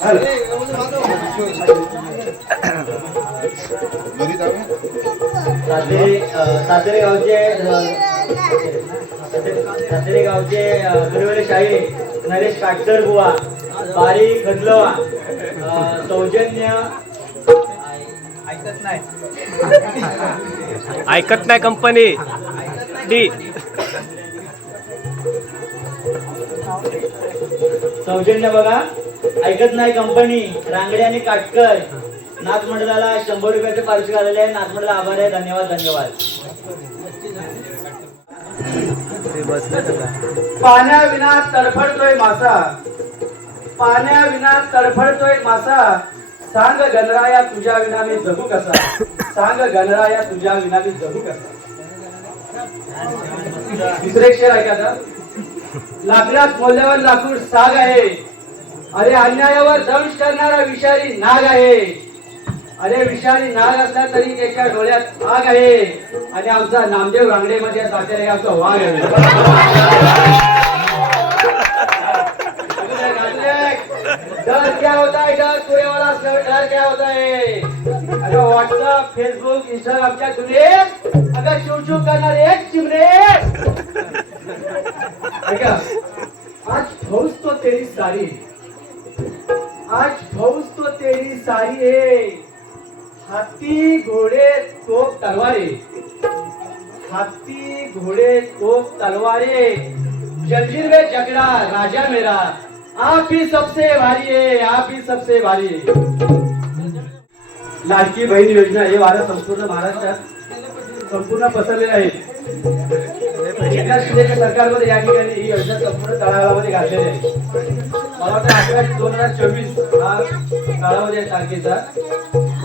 सातेरे गावचे गुरुवेले शाही नरेश काटकर बुवा बारी खंडलवा सौजन्य ऐकत नाही कंपनी डी सौजन्य बघा ऐकत नाही कंपनी रांगडे आणि काटकर नाथ मंडळाला 100 रुपयाचे पारितोषिक आलेले आहे. नाथ मंडळाला आभार आहे. धन्यवाद धन्यवाद. पाण्याविना तडफडतोय मासा, पाण्याविना तडफडतोय मासा, सांग गणराया तुझ्या विना मी जगू कसा, सांग गणराया तुझ्या विना मी जगू कसा. दुसरे शेर ऐका आता. लाकडात मौल्यवान लाकूड साग आहे, अरे अन्यायावर दंश करणारा विषारी नाग आहे. अरे विषारी नाग असला तरी त्याच्या डोळ्यात आग आहे. आणि आमचा नामदेव रांगडे मध्ये सातेरे आमचा वाघ आहे. डर क्या होता है, डर तुरे वाला डर क्या होता है. अरे व्हॉट्सअप फेसबुक इंस्टाग्रामच्या दुनियेत अगं चूचू करणारे एक चिमणे. ऐका, आज फौज तो तेरी सारी, आज फौज तो तेरी सारी है. हाथी घोड़े तोप तलवारे, हाथी घोड़े तोप तलवारे, जंजीर में जकड़ा राजा मेरा, आप ही सबसे भारी है, आप ही सबसे भारी है. लाडकी बहीण योजना हे वारं संपूर्ण महाराष्ट्रात संपूर्ण पसरलेलं आहे. एकनाथ शिंदेच्या सरकारमध्ये या ठिकाणी ही योजना संपूर्ण तळागाळामध्ये घातलेली आहे. मला वाटतं 11/2024 हा कालावधी आहे तारखेचा.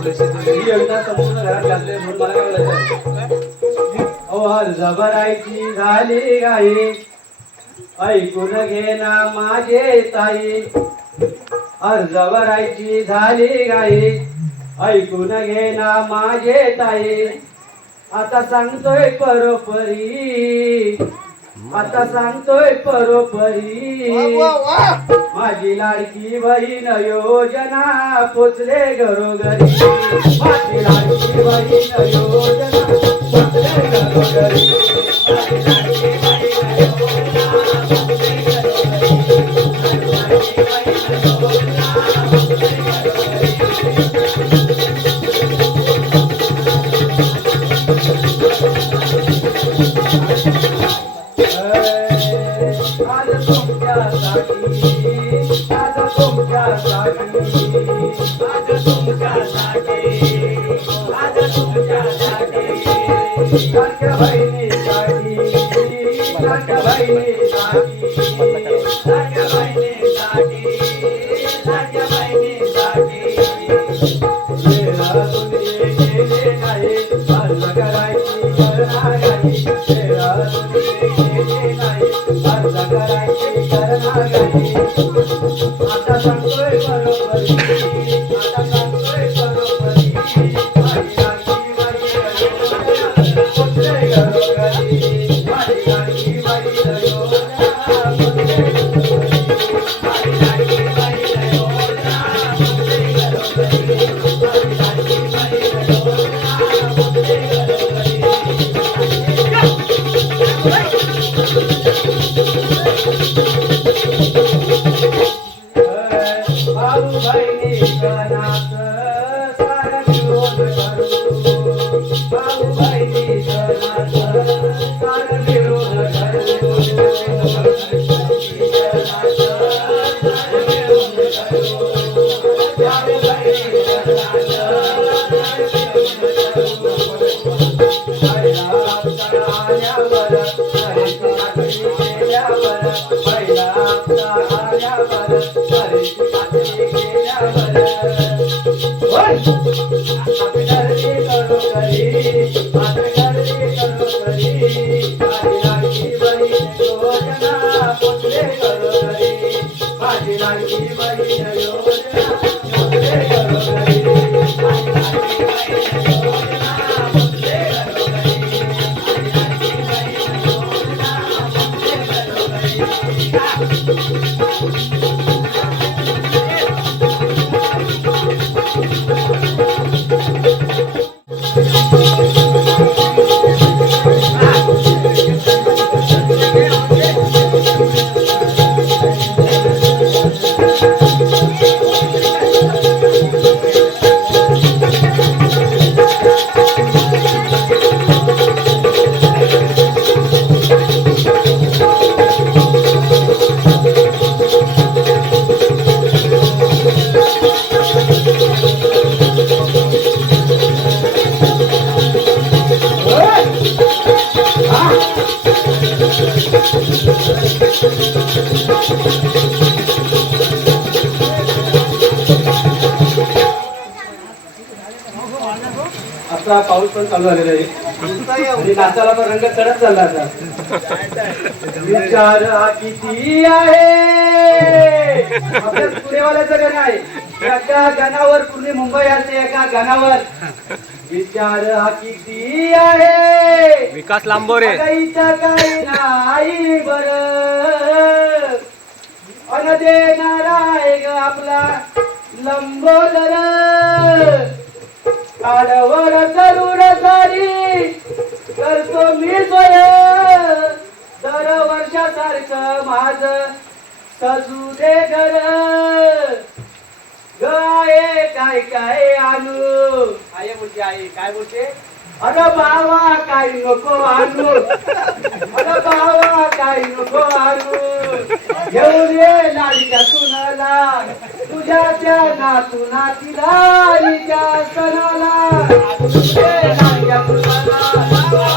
ही योजना संपूर्ण घरात घातली म्हणून मला काय बोलायचं. हर जबरायची झाली गाई, ऐकून घे ना माझे ताई. हर जबरायची झाली गाई, ऐकून घे ना माझे ताई. आता सांगतोय परोपरी, आता सांगतोय परोपरी, माझी लाडकी बहीण योजना पोचले घरोघरी. माझी लाडकी बहीण योजना पोचले घरोघरी. असा पाऊस पण चालू झालेला आहे आणि नाचाला पण रंग चढत चालला आता. विचार हा किती आहे आपल्या पुणेवाल्याचं गाणं आहे. एका गाण्यावर पूर्ण मुंबई असते एका गाण्यावर. विचार हा किती आहे विकास लांबोरे. इथं काही नाही बर अन देणारा आहे ग आपला लंबोदर. आडवर करून सारी करतो मी सोय दर वर्षासारखं माझ सजू दे घर. गाये काय काय आणू आई बोलते आई काय बोलते अरे बाबा काय नको आणू अरे बाबा काय नको आणू घेऊन ये लाडीच्या सुनाला तुझ्या त्या नातू नातीला आलीच्या सणाला लाडीच्या सुनाला